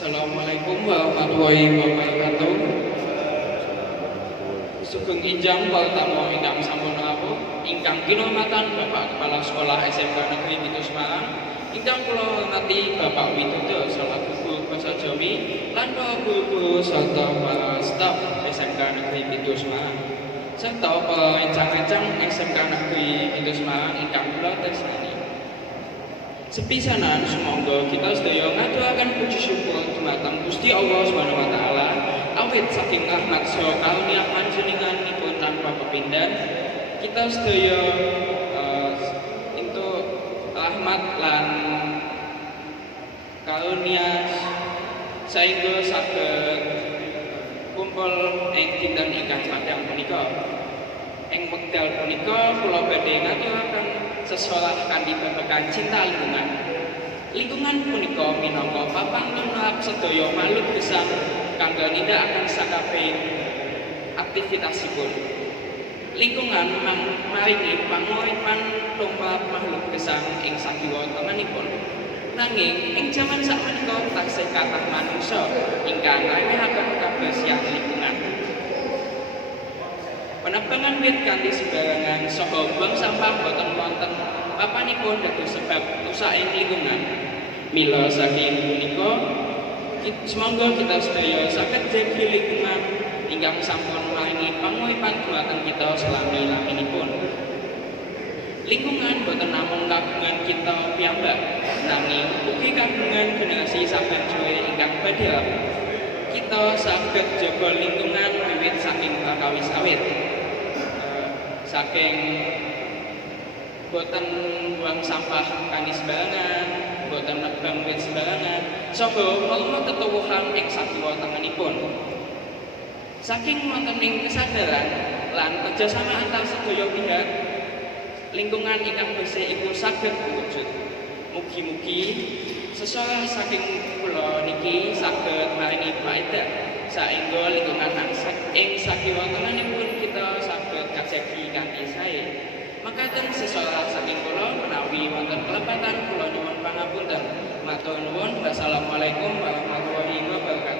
Assalamualaikum warahmatullahi wabarakatuh. Sugeng Injang para tamu ingkang sampun rawuh, ingkang kinurmatan Bapak Kepala Sekolah SMK Negeri 7 Semarang, ingkang kula hormati Bapak Widodo selaku guru basa Jawi lan para guru-guru serta para staf SMK Negeri 7 Semarang, serta para rencang-rencang SMK Negeri 7 Semarang ingkang kula tresnani. Sepisanan sumangga kita sedaya ngaturaken puji syukur dumateng Gusti Allah Subhanahu wa taala awit saking rahmat saha karunia panjenenganipun tanpa pepindhan kita sedaya entuk rahmat lan karunia saengga saged kumpul ing dinten ingkang padang punika. Ing wekdal punika kula badhe ngaturaken sesolah kanthi babagan cinta lingkungan. Lingkungan punika minangka papan tumrap sedaya makhluk gesang kangge nindakaken sakabeh aktivitasipun. Lingkungan maringi panguripan tumrap makhluk gesang ing sakiwa tengenipun. Nanging ing jaman sakmenika taksih kathah manungsa ingkang ngremehaken kabersihan lingkungan. Penebangan wit kanthi sembarangan saha buang sampah boten wonten papanipun dados sebab rusaking lingkungan. Mila saking punika semoga kita sedaya saged jaga lingkungan ingkang sampun maringi panguripan dhumateng kita selami-laminipun. Lingkungan boten namung kagungan kita piyambak, nanging ugi kagungan generasi saben suwe ingkang badhe. Kita saged jaga lingkungan wiwit saking prakawis awit. Saking boten buang sampah kanthi sembarangan, boten nebang wit sembarangan, saha mlumut tetuwuhan ing sakiwa tengenipun. Saking wontening kesadaran lan kerjasama antar sedaya pihak, lingkungan ingkang bersih iku saged wujud. Mugi-mugi sesolah saking kula niki saged maringi faedah saengga lingkungan ing sakiwa tengenipun kita saged kajegi kanthi sae. Makaten sesolah saking kula menawi wonten kelepatan kula nyuwun pangapunten. Matur nuwun. Wassalamualaikum warahmatullahi wabarakatuh.